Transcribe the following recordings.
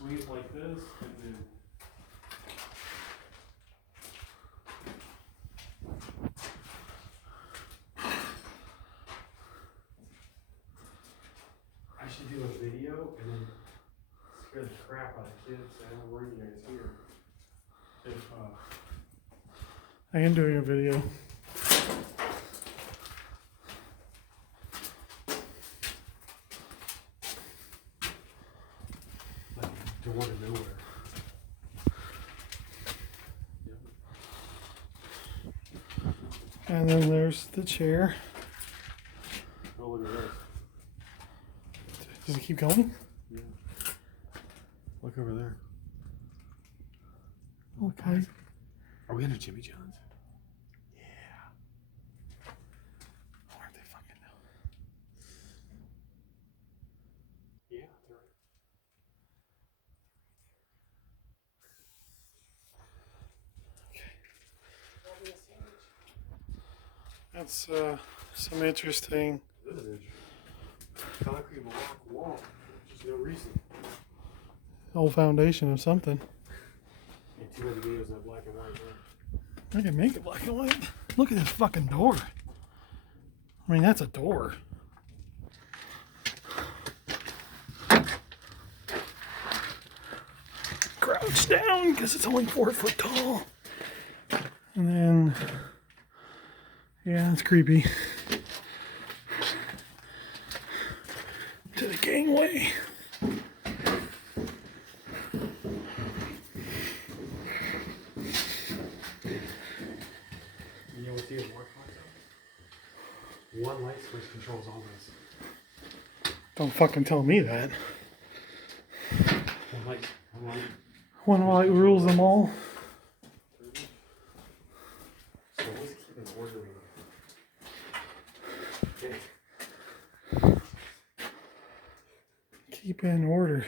sweep like this, and then I should do a video and then scare the crap out of kids. I don't know where you guys here. If I am doing a video. like door to nowhere. And then there's the chair. Oh, look at this. Does it keep going? Yeah. Look over there. Okay. Are we under Jimmy John's? Yeah. I wonder if they fucking know. Yeah, they're right. That's some interesting. This is interesting. Concrete block wall. Just no reason. Old foundation of something. And too many videos of black and white. Right? I can make it black and white. Look at this fucking door. I mean, that's a door. Crouch down because it's only 4 foot tall. And then, yeah, it's creepy. To the gangway. You know what's even more fun though? One light switch controls all this. Don't fucking tell me that. One light. One light. One light rules them all. So let's keep it orderly. Okay. Keep in order.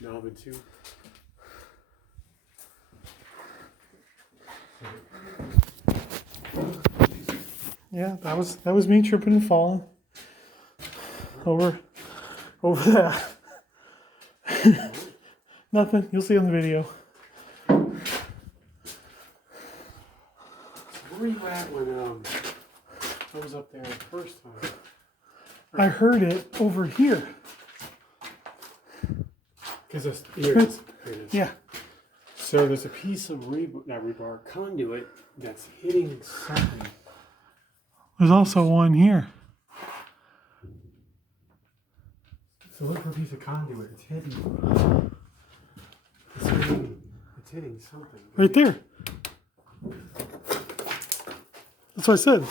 Now the two. Yeah, that was me tripping and falling over that. Nothing. You'll see on the video. So where were you at when I was up there the first time? I heard it over here. Because it's here it is. Here it is. Yeah. So there's a piece of rebar conduit that's hitting something. There's also one here. So look for a piece of conduit. It's hitting. It's hitting something. Right there. That's what I said.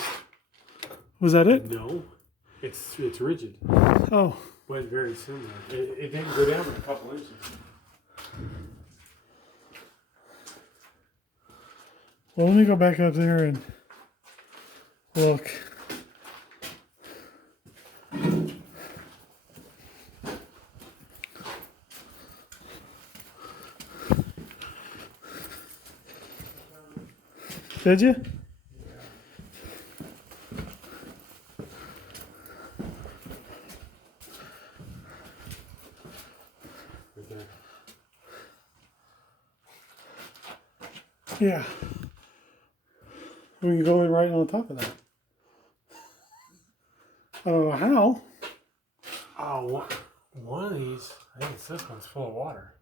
Was that it? No, it's rigid, Oh. but very similar. It didn't go down but a couple inches. Well, let me go back up there and look. Did you? Right there. Yeah. We can go right on top of that. I don't know how. Oh, one of these, I think it's this one's full of water.